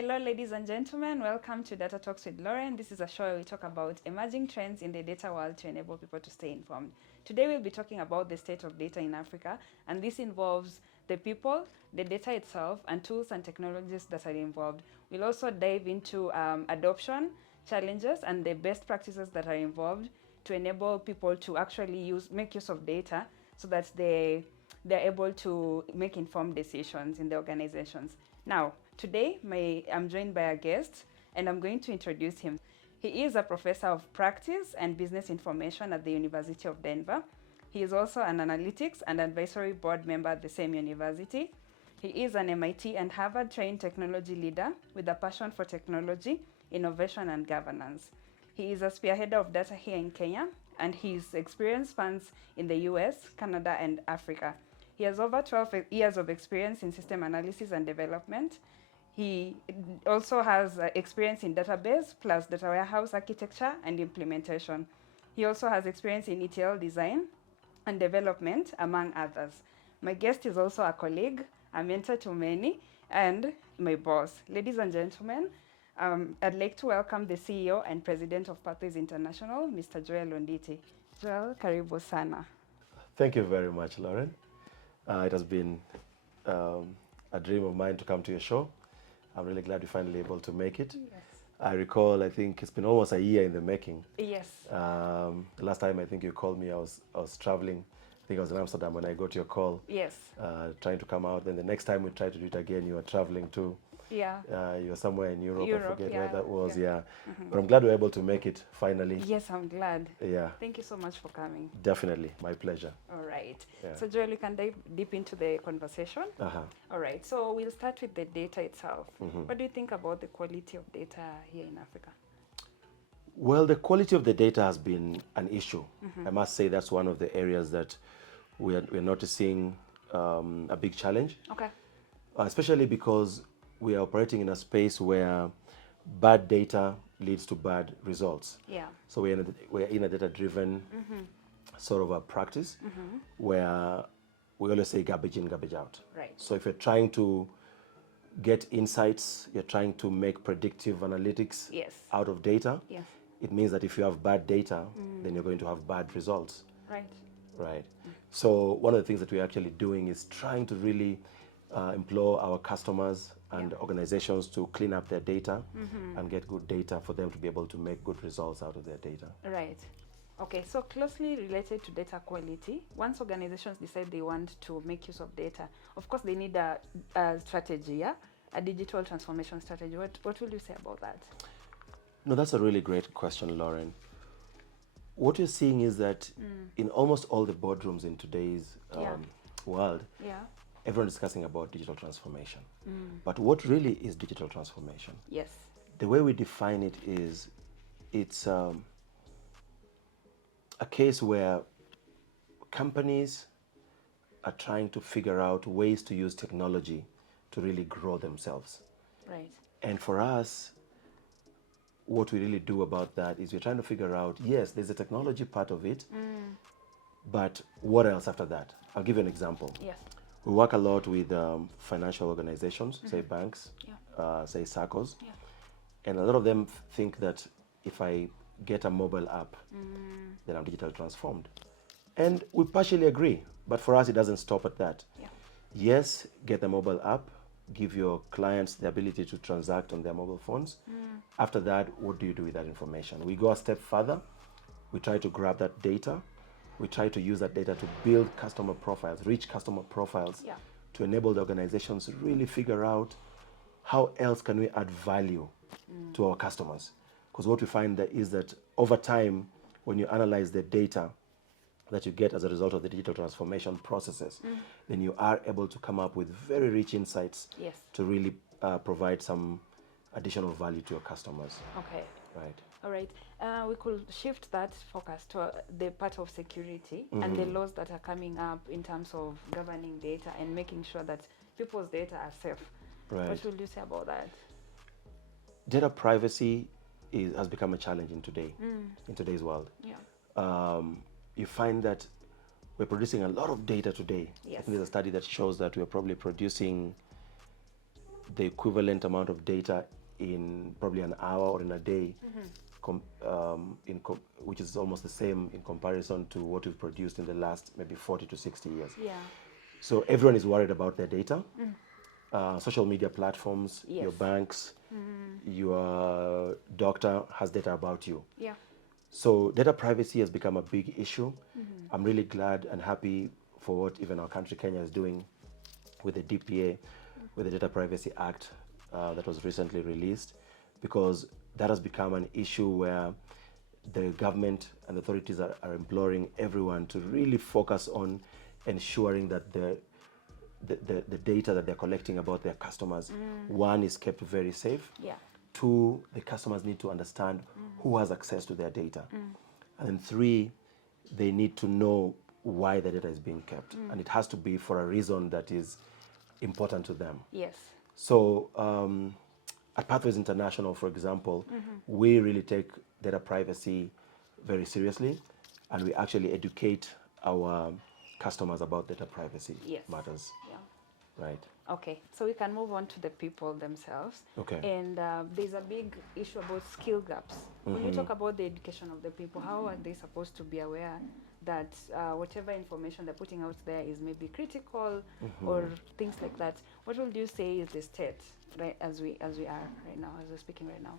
Hello, ladies and gentlemen. Welcome to Data Talks with Lauren. This is a show where we talk about emerging trends in the data world to enable people to stay informed. Today, we'll be talking about the state of data in Africa, and this involves the people, the data itself, and tools and technologies that are involved. We'll also dive into adoption, challenges, and the best practices that are involved to enable people to actually make use of data so that they're able to make informed decisions in the organizations. Now, today, I'm joined by a guest, and I'm going to introduce him. He is a professor of practice and business information at the University of Denver. He is also an analytics and advisory board member at the same university. He is an MIT and Harvard-trained technology leader with a passion for technology, innovation, and governance. He is a spearheader of data here in Kenya, and his experience spans in the US, Canada, and Africa. He has over 12 years of experience in system analysis and development. He also has experience in database plus data warehouse architecture and implementation. He also has experience in ETL design and development, among others. My guest is also a colleague, a mentor to many, and my boss. Ladies and gentlemen, I'd like to welcome the CEO and President of Pathways International, Mr. Joel Onditi. Joel, karibu sana. Thank you very much, Lauren. It has been a dream of mine to come to your show. I'm really glad you're finally able to make it. Yes. I recall, I think it's been almost a year in the making. Yes. The last time I think you called me, I was traveling. I think I was in Amsterdam when I got your call. Yes. Trying to come out. Then the next time we tried to do it again, you were traveling too. Yeah. You were somewhere in Europe. I forget where that was. Yeah. But I'm glad we're able to make it finally. Yes, I'm glad. Yeah. Thank you so much for coming. Definitely. My pleasure. All right. Yeah. So, Joel, you can dive deep into the conversation. All right. So, we'll start with the data itself. What do you think about the quality of data here in Africa? Well, the quality of the data has been an issue. I must say that's one of the areas that we're noticing a big challenge. Okay. Especially because we are operating in a space where bad data leads to bad results. Yeah. So we're in a data-driven sort of a practice where we always say garbage in, garbage out. Right. So if you're trying to get insights, you're trying to make predictive analytics out of data, it means that if you have bad data, then you're going to have bad results. Right. Right. So one of the things that we're actually doing is trying to really implore our customers and organizations to clean up their data and get good data for them to be able to make good results out of their data. Right. Okay, so closely related to data quality, once organizations decide they want to make use of data, of course they need a strategy, a digital transformation strategy. What will you say about that? No, that's a really great question, Lauren. What you're seeing is that in almost all the boardrooms in today's world, everyone's discussing about digital transformation. But what really is digital transformation? Yes. The way we define it is it's a case where companies are trying to figure out ways to use technology to really grow themselves. Right. And for us, what we really do about that is we're trying to figure out, yes, there's a technology part of it, but what else after that? I'll give you an example. Yes. We work a lot with financial organizations, say banks, say SACCOs, and a lot of them think that if I get a mobile app, then I'm digitally transformed. And we partially agree, but for us it doesn't stop at that. Yeah. Yes, get the mobile app, give your clients the ability to transact on their mobile phones. After that, what do you do with that information? We go a step further. We try to grab that data. We try to use that data to build customer profiles, rich customer profiles, to enable the organizations to really figure out how else can we add value to our customers. Because what we find that is that over time, when you analyze the data that you get as a result of the digital transformation processes, then you are able to come up with very rich insights to really provide some additional value to your customers. Okay. Right. All right. We could shift that focus to the part of security and the laws that are coming up in terms of governing data and making sure that people's data are safe. Right. What will you say about that? Data privacy has become a challenge in today's world. Yeah. You find that we're producing a lot of data today. Yes. I think there's a study that shows that we're probably producing the equivalent amount of data in probably an hour or in a day, which is almost the same in comparison to what we've produced in the last maybe 40 to 60 years. Yeah. So everyone is worried about their data. Social media platforms, Yes. your banks, your doctor has data about you. Yeah. So data privacy has become a big issue. I'm really glad and happy for what even our country, Kenya, is doing with the DPA, with the Data Privacy Act that was recently released, because that has become an issue where the government and authorities are imploring everyone to really focus on ensuring that the data that they're collecting about their customers, one, is kept very safe. Yeah. Two, the customers need to understand who has access to their data. And then three, they need to know why the data is being kept. And it has to be for a reason that is important to them. Yes. So at Pathways International, for example, we really take data privacy very seriously, and we actually educate our customers about data privacy Yes. matters. Yeah. Right. Okay, so we can move on to the people themselves. Okay. And there's a big issue about skill gaps. When we talk about the education of the people, how are they supposed to be aware that whatever information they're putting out there is maybe critical or things like that? What would you say is the state, right, as we are right now, as we're speaking right now?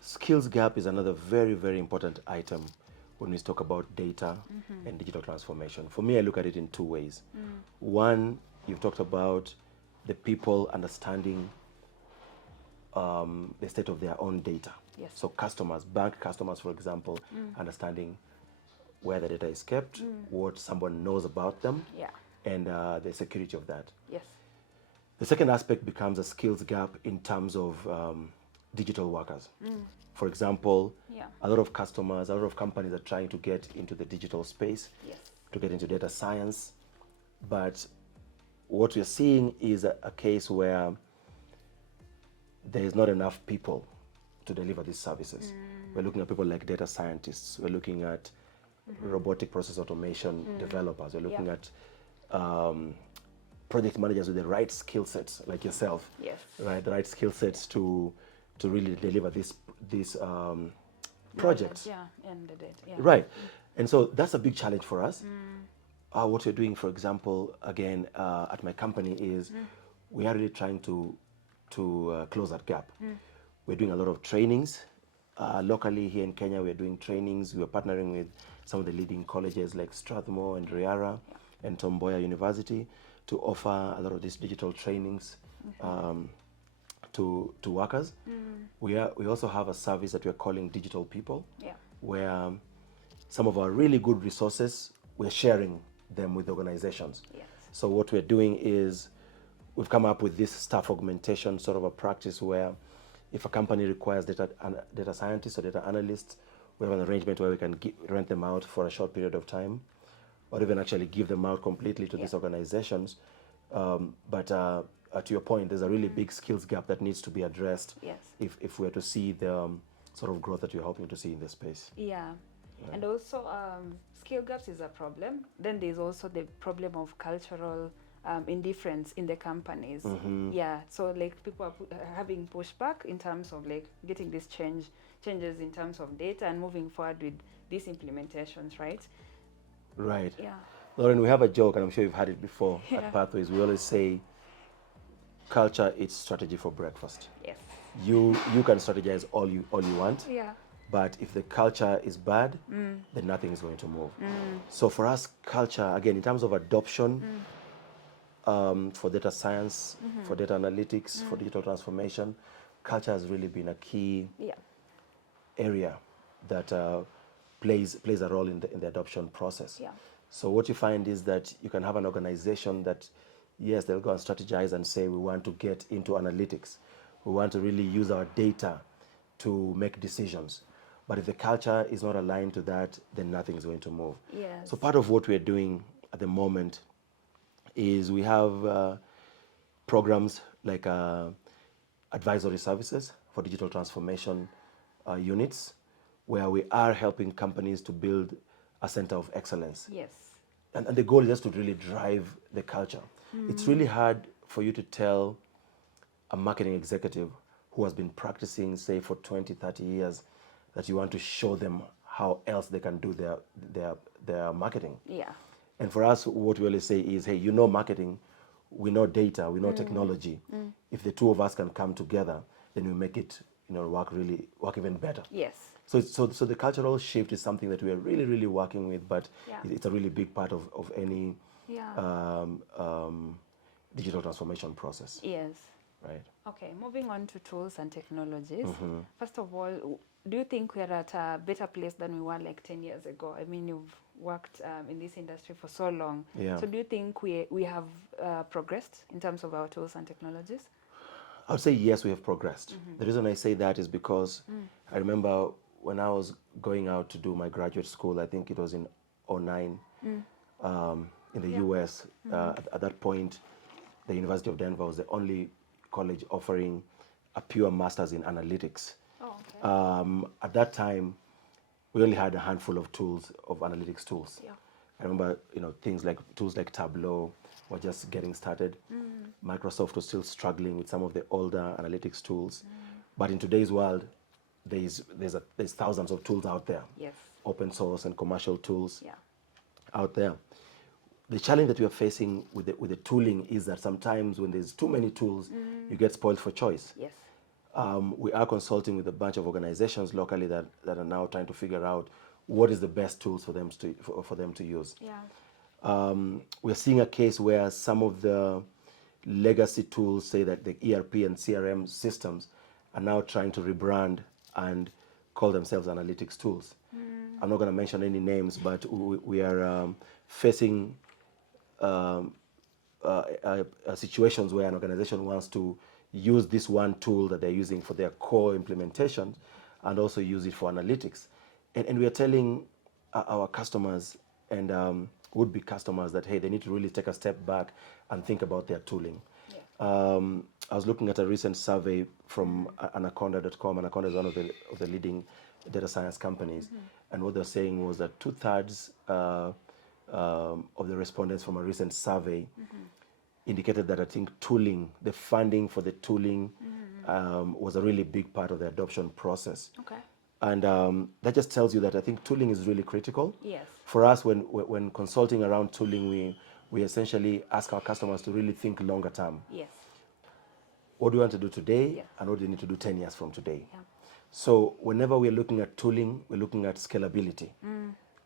Skills gap is another very, very important item when we talk about data and digital transformation. For me, I look at it in two ways. One, you've talked about the people understanding the state of their own data. Yes. So customers, bank customers, for example, understanding where the data is kept, what someone knows about them, Yeah. and the security of that. Yes. The second aspect becomes a skills gap in terms of digital workers. For example, Yeah. a lot of customers, a lot of companies are trying to get into the digital space, Yes. to get into data science. But what we're seeing is a case where there is not enough people to deliver these services. We're looking at people like data scientists. We're looking at robotic process automation developers. We're looking at project managers with the right skill sets, like yourself. Yes. Right, the right skill sets to really deliver this projects. Yeah, and the data. Yeah. Right, and so that's a big challenge for us. What we're doing, for example, again at my company is we are really trying to close that gap. We're doing a lot of trainings locally here in Kenya. We're doing trainings. We're partnering with some of the leading colleges like Strathmore and Riara and Tom Mboya University to offer a lot of these digital trainings to workers. We also have a service that we're calling Digital People, Yeah. where some of our really good resources, we're sharing them with organizations. Yes. So what we're doing is we've come up with this staff augmentation sort of a practice where if a company requires data scientists or data analysts, we have an arrangement where we can rent them out for a short period of time, or even actually give them out completely to these organizations. But to your point, there's a really big skills gap that needs to be addressed. Yes. If we're to see the sort of growth that we're hoping to see in this space. Yeah. And also skill gaps is a problem. Then there's also the problem of cultural indifference in the companies. Yeah, so like people are having pushback in terms of like getting these changes in terms of data and moving forward with these implementations, right? Right. Yeah. Lauren, we have a joke, and I'm sure you've had it before Yeah. at Pathways. We always say, culture eats strategy for breakfast. Yes. You can strategize all you want, Yeah. but if the culture is bad, then nothing is going to move. So for us, culture, again, in terms of adoption, for data science, for data analytics, for digital transformation, culture has really been a key area that plays a role in the adoption process. Yeah. So what you find is that you can have an organization that, yes, they'll go and strategize and say, we want to get into analytics. We want to really use our data to make decisions. But if the culture is not aligned to that, then nothing is going to move. Yes. So part of what we're doing at the moment is we have programs like advisory services for digital transformation units, where we are helping companies to build a center of excellence. Yes. And the goal is just to really drive the culture. It's really hard for you to tell a marketing executive who has been practicing, say, for 20, 30 years, that you want to show them how else they can do their marketing. Yeah. And for us, what we always say is, hey, you know marketing, we know data, we know technology. If the two of us can come together, then we make it, work even better. Yes. So the cultural shift is something that we are really, really working with, but Yeah. it's a really big part of any Yeah. digital transformation process. Yes. Right. Okay, moving on to tools and technologies. First of all, do you think we're at a better place than we were like 10 years ago? I mean, you've worked in this industry for so long. Yeah. So do you think we have progressed in terms of our tools and technologies? I would say yes, we have progressed. The reason I say that is because I remember when I was going out to do my graduate school, I think it was in 2009 in the US. At that point, the University of Denver was the only college offering a pure master's in analytics. Oh, okay. At that time, we only had a handful of tools, of analytics tools. Yeah. I remember, tools like Tableau were just getting started. Microsoft was still struggling with some of the older analytics tools. But in today's world, there's thousands of tools out there. Yes. Open source and commercial tools Yeah. out there. The challenge that we are facing with the tooling is that sometimes when there's too many tools, you get spoiled for choice. Yes. We are consulting with a bunch of organizations locally that are now trying to figure out what is the best tools for them to use. Yeah. We're seeing a case where some of the legacy tools, say that the ERP and CRM systems, are now trying to rebrand and call themselves analytics tools. I'm not going to mention any names, but we are facing situations where an organization wants to use this one tool that they're using for their core implementation and also use it for analytics. And we are telling our customers and would-be customers that, hey, they need to really take a step back and think about their tooling. Yeah. I was looking at a recent survey from Anaconda.com. Anaconda is one of the leading data science companies. And what they're saying was that 2/3 of the respondents from a recent survey indicated that I think tooling, the funding for the tooling was a really big part of the adoption process. Okay. And that just tells you that I think tooling is really critical. Yes. For us, when consulting around tooling, we essentially ask our customers to really think longer term. Yes. What do we want to do today, Yeah. and what do we need to do 10 years from today? Yeah. So whenever we're looking at tooling, we're looking at scalability.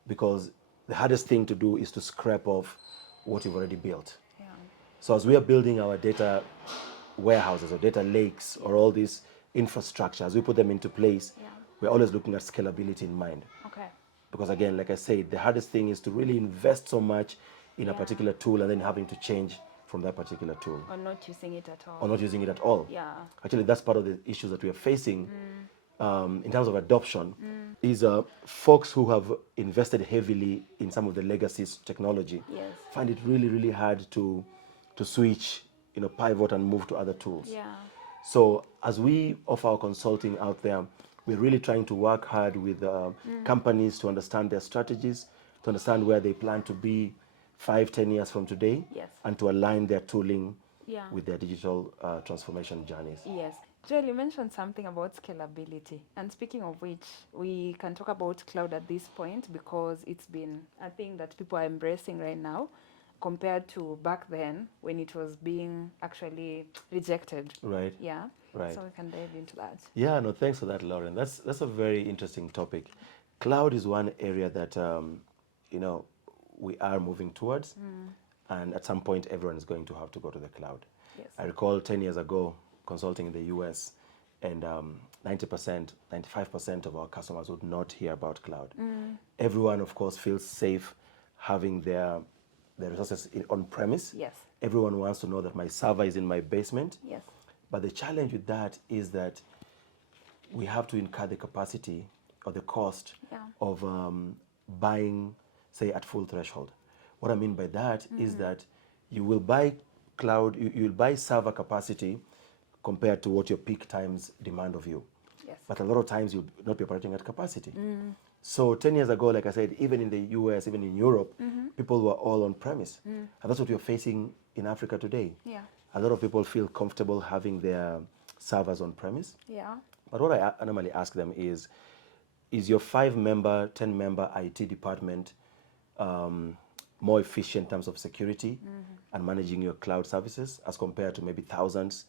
Because the hardest thing to do is to scrap off what you've already built. Yeah. So as we are building our data warehouses or data lakes or all this infrastructure, as we put them into place, Yeah. we're always looking at scalability in mind. Okay. Because again, like I said, the hardest thing is to really invest so much in a Yeah. particular tool and then having to change from that particular tool Or not using it at all. or not using it at all. Yeah. Actually, that's part of the issues that we are facing in terms of adoption is folks who have invested heavily in some of the legacy technology Yes. find it really, really hard to switch, pivot and move to other tools. Yeah. So as we offer our consulting out there, we're really trying to work hard with companies to understand their strategies, to understand where they plan to be 5-10 years from today, Yes. and to align their tooling Yeah. with their digital transformation journeys. Yes. Joel, you mentioned something about scalability. And speaking of which, we can talk about cloud at this point because it's been a thing that people are embracing right now compared to back then when it was being actually rejected. Right. Yeah. Right. So we can dive into that. Yeah, no, thanks for that, Lauren. That's a very interesting topic. Cloud is one area that we are moving towards, and at some point, everyone is going to have to go to the cloud. Yes. I recall 10 years ago consulting in the US, and 90%, 95% of our customers would not hear about cloud. Everyone, of course, feels safe having their resources on premise. Yes. Everyone wants to know that my server is in my basement. Yes. But the challenge with that is that we have to incur the capacity or the cost Yeah. of buying, say, at full threshold. What I mean by that is that you will buy cloud, you will buy server capacity compared to what your peak times demand of you. Yes. But a lot of times you'll not be operating at capacity. So 10 years ago, like I said, even in the US, even in Europe, people were all on premise. And that's what we're facing in Africa today. Yeah. A lot of people feel comfortable having their servers on premise. Yeah. But what I normally ask them is your 5-member, 10-member IT department more efficient in terms of security and managing your cloud services as compared to maybe thousands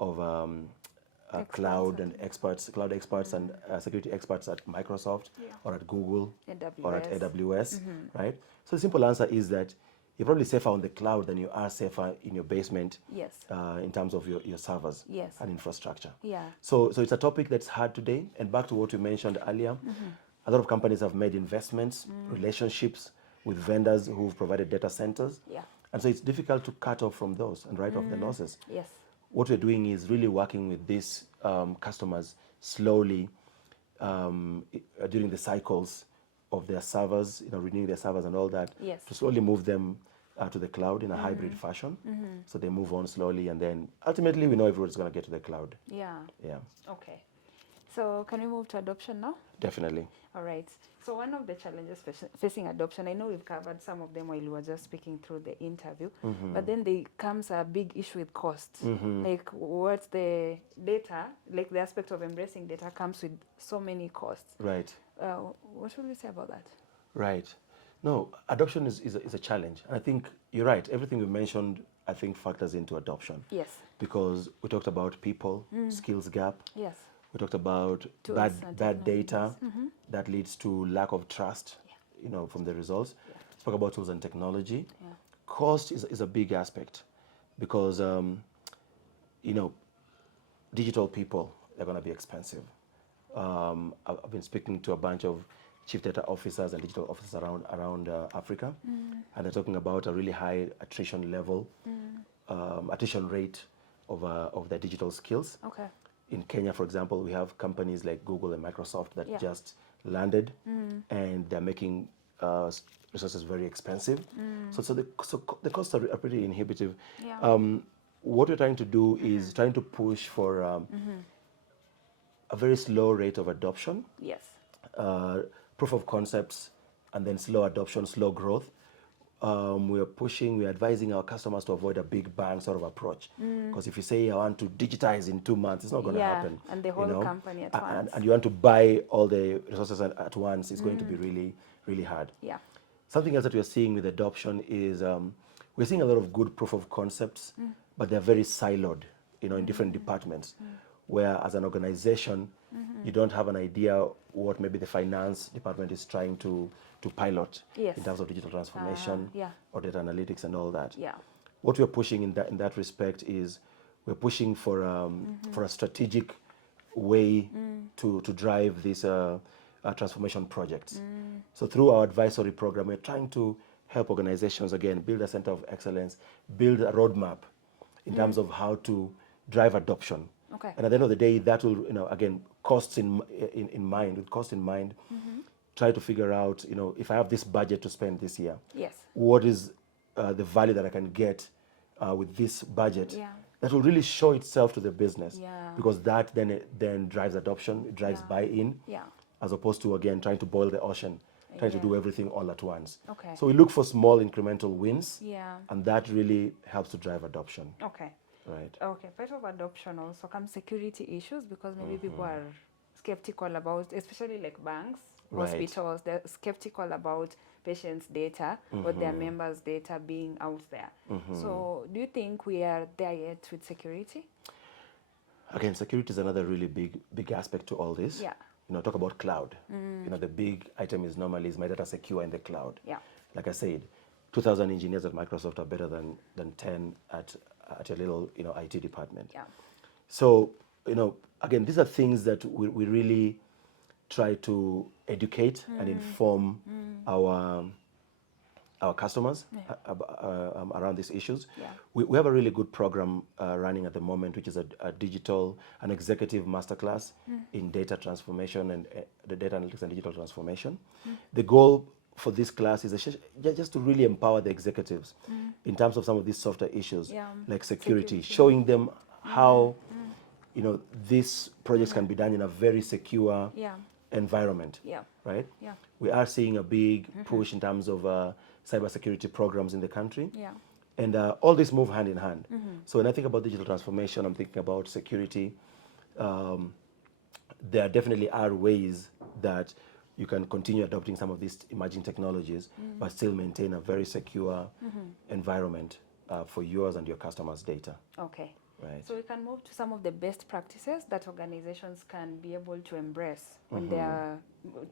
of cloud experts and security experts at Microsoft or at Google or at AWS, right? So the simple answer is that you're probably safer on the cloud than you are safer in your basement. Yes. In terms of your servers Yes. and infrastructure. Yeah. So it's a topic that's hard today. And back to what you mentioned earlier, a lot of companies have made investments, relationships with vendors who've provided data centers. Yeah. And so it's difficult to cut off from those and write off the losses. Yes. What we're doing is really working with these customers slowly during the cycles of their servers, renewing their servers and all that, Yes. to slowly move them to the cloud in a hybrid fashion. So they move on slowly, and then ultimately we know everyone's going to get to the cloud. Yeah. Yeah, Okay. So can we move to adoption now? definitely. All right. So one of the challenges facing adoption, I know we've covered some of them while we were just speaking through the interview, but then there comes a big issue with cost. Like what's the data, like the aspect of embracing data comes with so many costs. Right, What should we say about that? right. No, adoption is a challenge. And I think you're right. Everything we mentioned, I think, factors into adoption. Yes. Because we talked about people, skills gap. Yes. We talked about Tools and bad data technologies. that leads to lack of trust, from the results. Spoke about tools and technology. Yeah. Cost is a big aspect because, digital people, they're going to be expensive. I've been speaking to a bunch of chief data officers and digital officers around Africa, and they're talking about a really high attrition level, attrition rate of their digital skills. Okay. In Kenya, for example, we have companies like Google and Microsoft that Yeah. just landed, and they're making resources very expensive. So the costs are pretty inhibitive. Yeah. What we're trying to do is trying to push for a very slow rate of adoption, Yes. proof of concepts, and then slow adoption, slow growth. We're advising our customers to avoid a big bang sort of approach. Because if you say, I want to digitize in 2 months, it's not going to happen. And the whole company at once. And you want to buy all the resources at once, it's going to be really, really hard. Yeah. Something else that we're seeing with adoption is we're seeing a lot of good proof of concepts, but they're very siloed, in different departments. Where as an organization, you don't have an idea what maybe the finance department is trying to pilot Yes. in terms of digital transformation Yeah. or data analytics and all that. Yeah. What we're pushing in that respect is we're pushing for a strategic way to drive these transformation projects. So through our advisory program, we're trying to help organizations, again, build a center of excellence, build a roadmap in terms of how to drive adoption. Okay. And at the end of the day, that will, again, costs in mind, try to figure out, if I have this budget to spend this year, Yes. what is the value that I can get with this budget Yeah. that will really show itself to the business. Yeah. Because that then drives adoption, it drives Yeah. buy-in, Yeah. as opposed to, again, trying to boil the ocean, trying to Yeah. do everything all at once. Okay. So we look for small incremental wins, Yeah. and that really helps to drive adoption. Okay. Right. Okay. Part of adoption also comes security issues because maybe people are skeptical about, especially like banks, Right. hospitals, they're skeptical about patients' data or their members' data being out there. So do you think we are there yet with security? Again, security is another really big aspect to all this. Yeah. Talk about cloud. The big item is my data secure in the cloud. Yeah. Like I said, 2,000 engineers at Microsoft are better than 10 at a little IT department. Yeah. So again, these are things that we really try to educate and inform our customers around these issues. Yeah. We have a really good program running at the moment, which is an executive masterclass in data transformation and the data analytics and digital transformation. The goal for this class is just to really empower the executives in terms of some of these softer issues, Yeah. like security, showing them how these projects can be done in a very secure Yeah. environment. Yeah. Right? Yeah. We are seeing a big push in terms of cybersecurity programs in the country. Yeah. And all this move hand in hand. So when I think about digital transformation, I'm thinking about security. Um, there definitely are ways that you can continue adopting some of these emerging technologies, but still maintain a very secure environment for yours and your customers' data. Okay. Right. So we can move to some of the best practices that organizations can be able to embrace when they are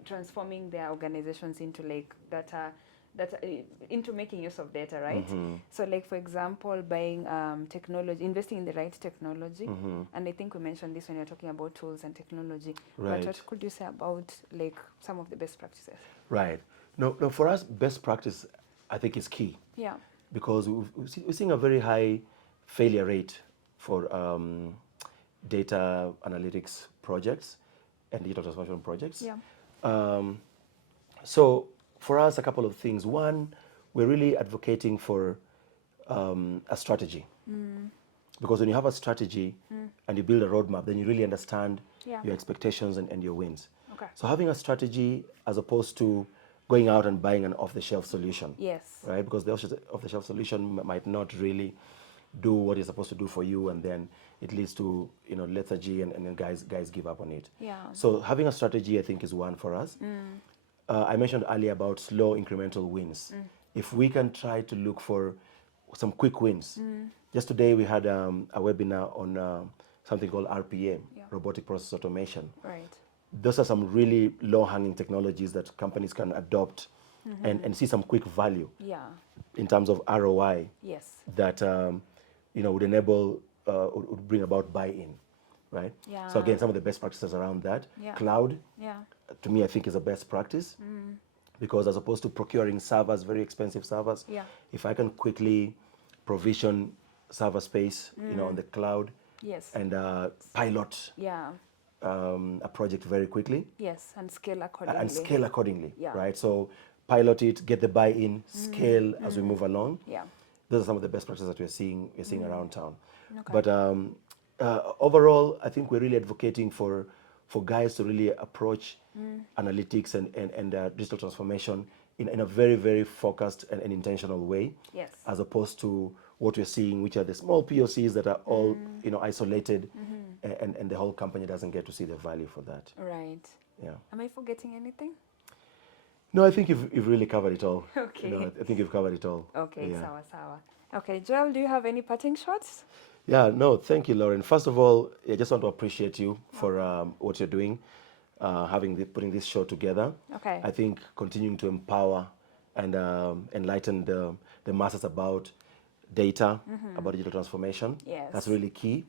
transforming their organizations into like data, into making use of data, right? So like for example, buying technology, investing in the right technology, and I think we mentioned this when you're talking about tools and technology. Right. But what could you say about like some of the best practices? Right. No, for us, best practice, I think, is key. Yeah. Because we're seeing a very high failure rate for data analytics projects and digital transformation projects. Yeah. So for us, a couple of things. One, we're really advocating for a strategy. Because when you have a strategy and you build a roadmap, then you really understand Yeah. your expectations and your wins. Okay. So having a strategy as opposed to going out and buying an off-the-shelf solution. Yes. Right? Because the off-the-shelf solution might not really do what it's supposed to do for you, and then it leads to lethargy, and then guys give up on it. Yeah. So having a strategy, I think, is one for us. I mentioned earlier about slow incremental wins. If we can try to look for some quick wins. Just today we had a webinar on something called RPA, robotic process automation. Right. Those are some really low-hanging technologies that companies can adopt and see some quick value Yeah. in terms of ROI. Yes. That would enable, would bring about buy-in, right? Yeah. So again, some of the best practices around that. Yeah. Cloud, Yeah. to me, I think is a best practice because as opposed to procuring servers, very expensive servers, Yeah. if I can quickly provision server space, on the cloud, Yes. and pilot Yeah. a project very quickly Yes, and scale accordingly. and scale accordingly, Yeah. right? So pilot it, get the buy-in, scale as we move along. Yeah. Those are some of the best practices that we're seeing around town. Okay. But overall, I think we're really advocating for guys to really approach analytics and digital transformation in a very, very focused and intentional way. Yes. As opposed to what we're seeing, which are the small POCs that are all isolated, and the whole company doesn't get to see the value for that. Right. Yeah. Am I forgetting anything? No, I think you've really covered it all. Okay. I think you've covered it all. Okay, Yeah. sawa. Okay, Joel, do you have any parting shots? Yeah, no, thank you, Lauren. First of all, I just want to appreciate you for what you're doing, putting this show together. Okay. I think continuing to empower and enlighten the masses about data, about digital transformation. Yes. That's really key.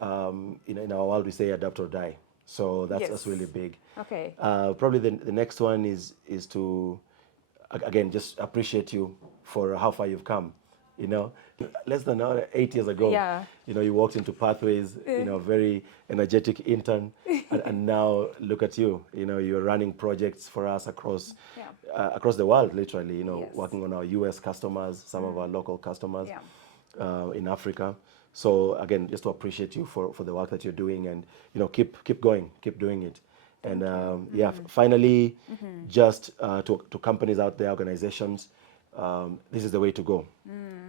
In our world, we say adapt or die. So that's Yes. really big. Okay. Probably the next one is to, again, just appreciate you for how far you've come. Less than 8 years ago, Yeah. you walked into Pathways, very energetic intern, and now look at you. You're running projects for us across the world, literally. Yes. Working on our U.S. customers, some of our local customers Yeah. in Africa. So again, just to appreciate you for the work that you're doing, and keep going, keep doing it. And finally, just to companies out there, organizations, this is the way to go.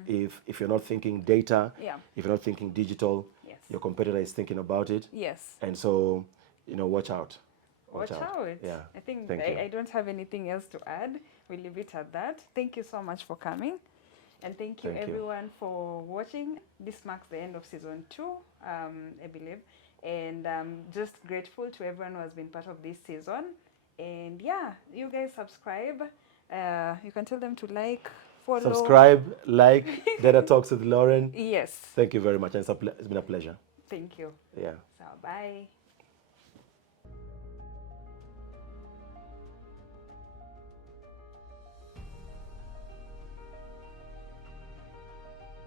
If you're not thinking data, Yeah. if you're not thinking digital, Yes. your competitor is thinking about it. Yes. And so, watch out. Watch out. Yeah. I think Thank you. I don't have anything else to add. We'll leave it at that. Thank you so much for coming. And thank you Thank you. everyone for watching. This marks the end of season 2, I believe. And I'm just grateful to everyone who has been part of this season. And yeah, you guys subscribe. You can tell them to like, follow. Subscribe, like Data Talks with Lauren. Yes. Thank you very much. And it's been a pleasure. Thank you. Yeah. So bye.